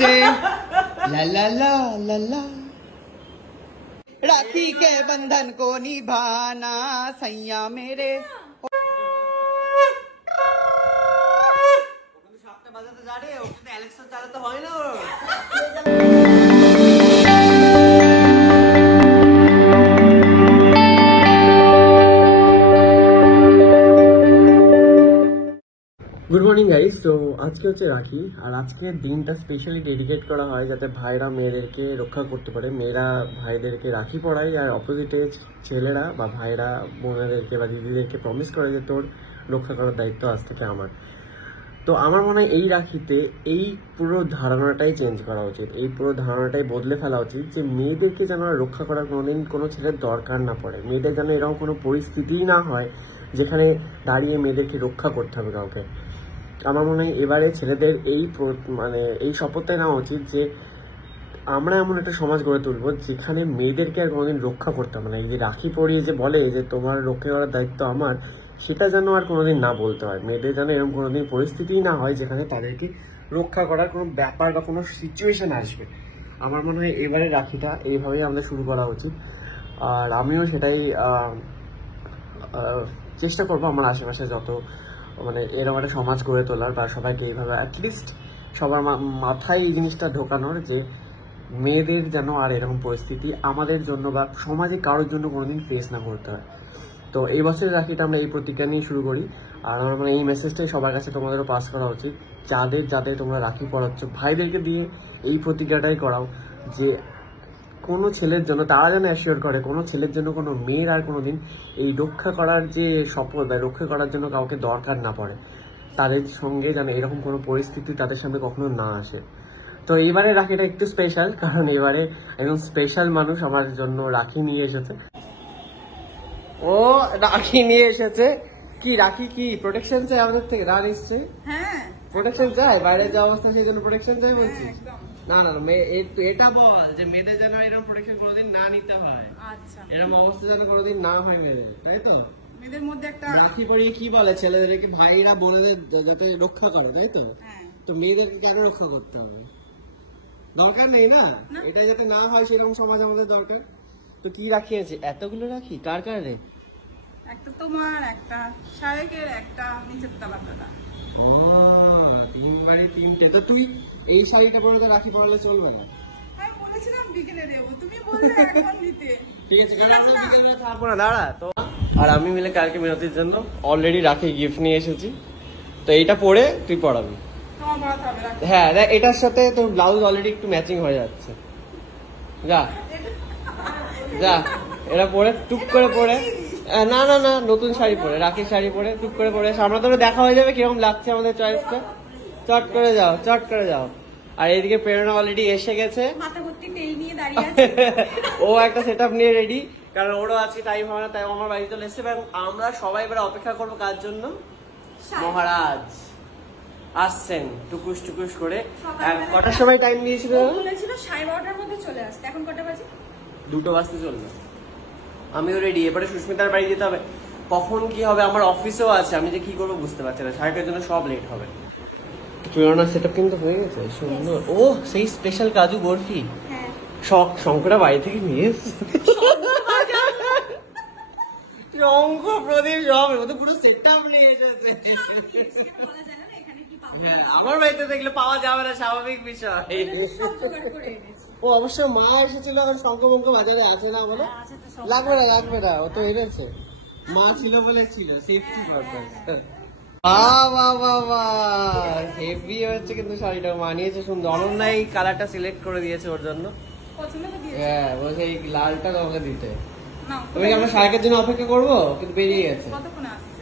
ला ला ला ला ला राखी के बंधन को निभाना सैया मेरे। বাজাতে জানে ওখানে অ্যালেক্সা চালাতে হয় না। Good morning guys. তো আজকে হচ্ছে রাখি, আর আজকের দিনটা স্পেশালি ডেডিকেট করা হয় যাতে ভাইরা মেয়েদেরকে রক্ষা করতে পারে। মেয়েরা ভাইদেরকে রাখি পরায়, আর অপোজিটে ছেলেরা বা ভাইরা বোনেদেরকে বা দিদিদেরকে প্রমিস করে যে তোর রক্ষা করার দায়িত্ব আজ থেকে আমার। তো আমার মনে হয় এই রাখিতে এই পুরো ধারণাটাই চেঞ্জ করা উচিত, এই পুরো ধারণাটাই বদলে ফেলা উচিত যে মেয়েদেরকে যেন রক্ষা করার কোনোদিন কোনো ছেলের দরকার না পড়ে। মেয়েদের যেন এরকম কোনো পরিস্থিতিই না হয় যেখানে দাঁড়িয়ে মেয়েদেরকে রক্ষা করতে হবে কাউকে। আমার মনে হয় এবারে ছেলেদের এই শপথটাই নেওয়া উচিত যে আমরা এমন একটা সমাজ গড়ে তুলবো যেখানে মেয়েদেরকে আর কোনোদিন রক্ষা করতে হবে না। এই যে রাখি পরিয়ে যে বলে যে তোমার রক্ষা করার দায়িত্ব আমার, সেটা যেন আর কোনোদিন না বলতে হয়। মেয়েদের যেন এরকম কোনোদিন পরিস্থিতিই না হয় যেখানে তাদেরকে রক্ষা করার কোনো ব্যাপার বা কোনো সিচুয়েশন আসবে। আমার মনে হয় এবারে রাখিটা এইভাবেই আমাদের শুরু করা উচিত, আর আমিও সেটাই চেষ্টা করবো আমার আশেপাশে যত এরকম একটা সমাজ গড়ে তোলার, বা সবাইকে এইভাবে অ্যাটলিস্ট সবার মাথায় এই জিনিসটা ঢোকানোর যে মেয়েদের যেন আর এরকম পরিস্থিতি আমাদের জন্য বা সমাজে কারোর জন্য কোনোদিন ফেস না করতে হয়। তো এই বছরের রাখিটা আমরা এই প্রতিজ্ঞা নিয়ে শুরু করি, আর আমার এই মেসেজটাই সবার কাছে তোমাদেরও পাস করা উচিত। যাদের তোমরা রাখি পড়াচ্ছ ভাইদেরকে দিয়ে এই প্রতিজ্ঞাটাই করাও যে কোনো ছেলের জন্য, তারা যেন অ্যাসিওর করে কোনো ছেলের জন্য কোনো মেয়ের আর কোনোদিন এই রক্ষা করার যে শপথ বা রক্ষা করার জন্য কাউকে দরকার না পড়ে, তাদের সঙ্গে যেন এরকম কোনো পরিস্থিতি তাদের সামনে কখনো না আসে। তো এইবারে রাখিটা একটু স্পেশাল, কারণ এবারে একদম স্পেশাল মানুষ আমার জন্য রাখি নিয়ে এসেছে। ও রাখি নিয়ে এসেছে কি? রাখি কি প্রোটেকশন চাই আমাদের থেকে? না নিশ্চয়ই হ্যাঁ প্রোটেকশন চাই, বাইরে যে অবস্থা সেই জন্য প্রোটেকশন চাই বলছিস? না না না, এটা বল যে মেয়েদের যেন এরকম প্রোটেকশন কোনোদিন না নিতে হয়। আচ্ছা, এরকম অবস্থা যেন কোনোদিন না হয় মেয়েদের, তাই তো? মেয়েদের মধ্যে একটা রাখি পরিয়ে কি বলে ছেলেদেরকে ভাইরা বোনেদের যাতে রক্ষা করে, তাই তো? তো মেয়েদেরকে কেন রক্ষা করতে হবে? দরকার নেই না, এটা যাতে না হয় সেরকম সমাজ আমাদের দরকার। তো কি রাখি আছে? এতগুলো রাখি কার কার রে? একটা তোমার, একটা শায়েকের, একটা নিচের তলা দাদা। ও, তিনবারে তিনটে। তো তুই এই শাড়িটা পরে তো রাখি পরালে চলবে না? আমি বলেছিলাম বিকেলে দেব, তুমি বললে এখন দিতে। ঠিক আছে, কাল আমরা বিকেলে থাকবো না, দাঁড়া তো। আর আমি মিলে কালকে মিনতির জন্য অলরেডি রাখি গিফট নিয়ে এসেছি, তো এইটা পরে তুই পরাবি। হ্যাঁ, এটার সাথে তোর ব্লাউজ অলরেডি একটু ম্যাচিং হয়ে যাচ্ছে। যা যা, এটা পরে টুক করে পরে, না না না, নতুন শাড়ি পরে, রাখির শাড়ি পরে টুক করে পরে সামনে তোকে দেখা হয়ে যাবে কিরকম লাগছে আমাদের চয়েসটা। চট করে যাও, চট করে যাও। আর এইদিকে প্রেরণা অলরেডি এসে গেছে, ও একটা সেট আপ নিয়ে রেডি, কারণ ওরও আছে টাইম হবে না, তাই আমার বাড়ি চলে এসছে। এবং আমরা সবাই এবার অপেক্ষা করবো কার জন্য? মহারাজ আসছেন টুকুস টুকুস করে। কটার সময় টাইম দিয়েছিল? 12:30-র মধ্যে চলে আসতে। এখন কটা বাজে? 2টো বাজতে চলবে। আমিও রেডি, এবারে সুস্মিতার বাড়ি যেতে হবে। কখন কি হবে, আমার অফিসেও আছে, আমি যে কি করবো বুঝতে পারছি না। 5:30-এর জন্য সব লেট হবে। পুরোনো সেটআপ কিন্তু হয়ে গেছে, সুন্দর। ও সেই স্পেশাল কাজু বরফি শঙ্করা বাড়ি থেকে নিয়ে এসেছে। শঙ্খ প্রদীপ সব পুরো সেটআপ নিয়ে এসেছে। হ্যাঁ, আমার বাড়িতে দেখলে পাওয়া যাবে না, স্বাভাবিক বিষয়। ও অবশ্য মা এসেছিল, শঙ্খ বঙ্ক বাজারে আছে না বলো? লাগবে না লাগবে না, ও তো এনেছে। মা ছিল বলে ছিল, সেফটি পারপাস। হেভি হচ্ছে কিন্তু শাড়িটা, মানিয়েছে সুন্দর। অনন্যা এই কালারটা সিলেক্ট করে দিয়েছে ওর জন্য। হ্যাঁ, বলছে এই লালটা তোমাকে দিতে। তুমি আমরা শাড়ির জন্য অপেক্ষা করবো, কিন্তু বেরিয়ে গেছে,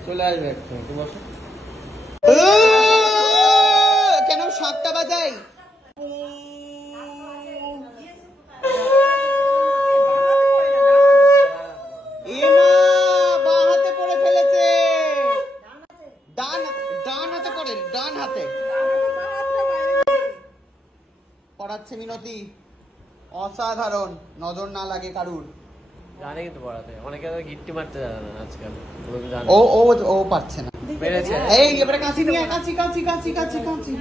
চলে আসবে একটু বসো। কেন 7টা বাজাই? পড়াচ্ছে মিনতি, অসাধারণ, নজর না লাগে কারুর। জানে কিন্তু পড়াতে, অনেকে গিট্টি মারতে জানে না আজকাল। ও পারছে না, পেরেছে। এই এবারে কাঁচি নিয়ে, কাঁচি কাঁচি কাঁচি কাঁচি কাঁচি।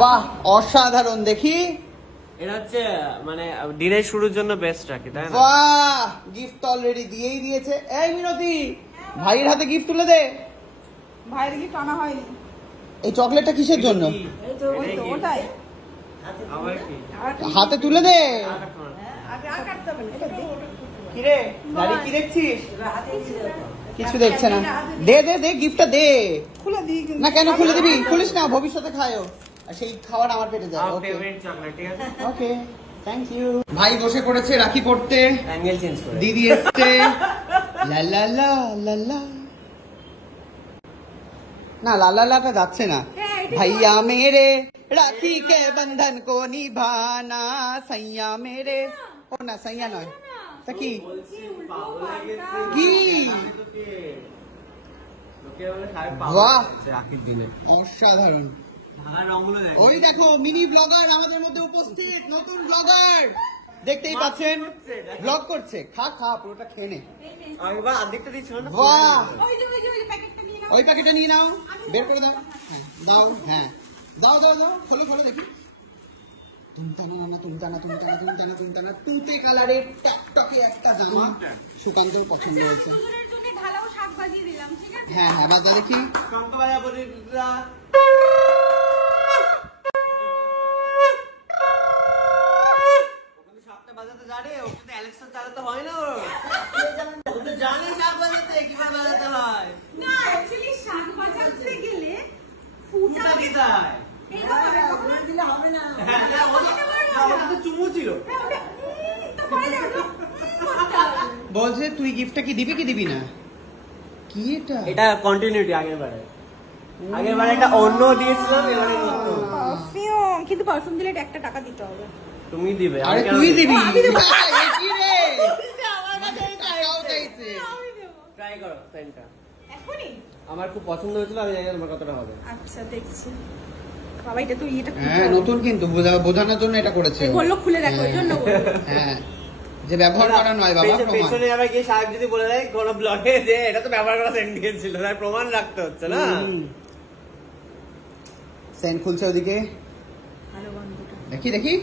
বাহ অসাধারণ, দেখি এটা হচ্ছে মানে দিনের শুরুর জন্য বেস্ট রাখি, তাই না? বাহ গিফট অলরেডি দিয়েই দিয়েছে। এই মিনতি, ভাইয়ের হাতে গিফট তুলে দে। ভাইয়ের গিফট আনা হয়নি। এই চকলেটটা কিসের জন্য? ওটাই আবার কি হাতে তুলে দে। আগে আর কাটতে হবে না। কিরে দাঁড়িয়ে কি দেখছিস? কিছু দেখছে না। দে দে দে গিফটটা দে। খুলে দিই না কেন খুলে দিবি? খুলিস না, ভবিষ্যতে খায়ও। আর সেই খাবার আমার পেটে যায়। আমার ওকে ফেভারিট চকলেট, ঠিক আছে? Okay thank you. ভাই বসে পড়েছে রাখি পড়তে, অ্যাঙ্গেল চেঞ্জ করে। দিদি এসছে। লা লা লা লা লা। না লা লা লাটা যাচ্ছে না। भैया मेरे राखी के बंधन को निभाना, सैया मेरे ও না সैया নয় তা কি কি বাহ অসাধারণ। ওই দেখো মিনি ব্লগার আমাদের মধ্যে উপস্থিত, নতুন ব্লগার দেখতেই পাচ্ছেন, ব্লগ করছে। খা খা পুরোটা খেয়ে নে। আরেকবার অর্ধেকটা দিচ্ছিল না? বাহ ওই যে প্যাকেটটা নিয়ে নাও। ওই প্যাকেটটা নিয়ে নাও, বের করে দাও। হ্যাঁ দাও, হ্যাঁ দাও দাও দাও, খোলো খোলো দেখি। তুমতানা না তুমতানা তুমতানা তুমতানা তুমতানা তুতে কালারের টকটকে একটা জামা সুকান্তর পছন্দ হয়েছে। দুজনের জন্য ঢালাও শাক বাজিয়ে দিলাম, ঠিক আছে? হ্যাঁ হ্যাঁ বাজা দেখি। কঙ্কবাজা বলিরা ওখানে শাকটা বাজাতে জানে, ওখানে তো অ্যালেক্সা চালাতে হয় না। ও তো জানে শাক বাজাতে কিভাবে বাজাতে হয়। না অ্যাকচুয়ালি শাক বাজাতে গেলে ফুটা ফুটা দিতে হয়। এইভাবে কখনো দিলে হবে না। হ্যাঁ, না, ওটা তো চুমু ছিল। তো পরে যাবে। বলছে তুই গিফটটা কি দিবি কি দিবি না? কি এটা? এটা কন্টিনিউটি আগের বারে একটা অন্য দিয়েছিলাম, এবারে নতুন। পারফিউম, কিন্তু পারফিউম দিলে একটা টাকা দিতে হবে। তুমি দিবে, আরে আমি কেন তুই দিব? দিবি। আমি দেবো। এ কি রে? আমার কাছে টাকাও চাইছে। আমি দেবো। ট্রাই করো সেন্টটা। এখনই? আমার খুব পছন্দ হয়েছিল, আমি জানি না তোমার কতটা হবে। আচ্ছা দেখছি। বাবা এটা তো এটা হ্যাঁ নতুন কিন্তু বোঝানোর জন্য এটা করেছে ও। বললো খুলে দেখো, এই জন্য বললো। হ্যাঁ যে ব্যবহার করা নয় বাবা, প্রমাণ। পেছনে আবার গিয়ে সাহেব যদি বলে দেয় কোন ব্লগে যে এটা তো ব্যবহার করা সেন্ট দিয়েছিল, তাই প্রমাণ রাখতে হচ্ছে না। সেন্ট খুলছে ওদিকে, ভালো গন্ধটা। দেখি দেখি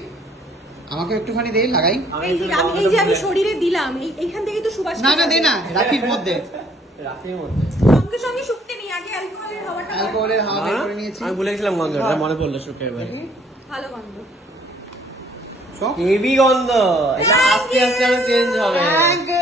আমাকে একটুখানি দে লাগাই। এই যে আমি শরীরে দিলাম, এইখান থেকে তো সুবাস। না না দে না, রাখির মধ্যে রাতের মধ্যে সঙ্গে সঙ্গে শুকতে নি, আগে অ্যালকোহলের হাওয়াটা। অ্যালকোহলের হাওয়া বের করে নিয়েছি। আমি ভুলে গেছিলাম গন্ধটা, মনে পড়লো শুকে এবার। ভালো গন্ধ। সব হেভি গন্ধ, এটা আস্তে আস্তে আরো চেঞ্জ হবে। Thank you.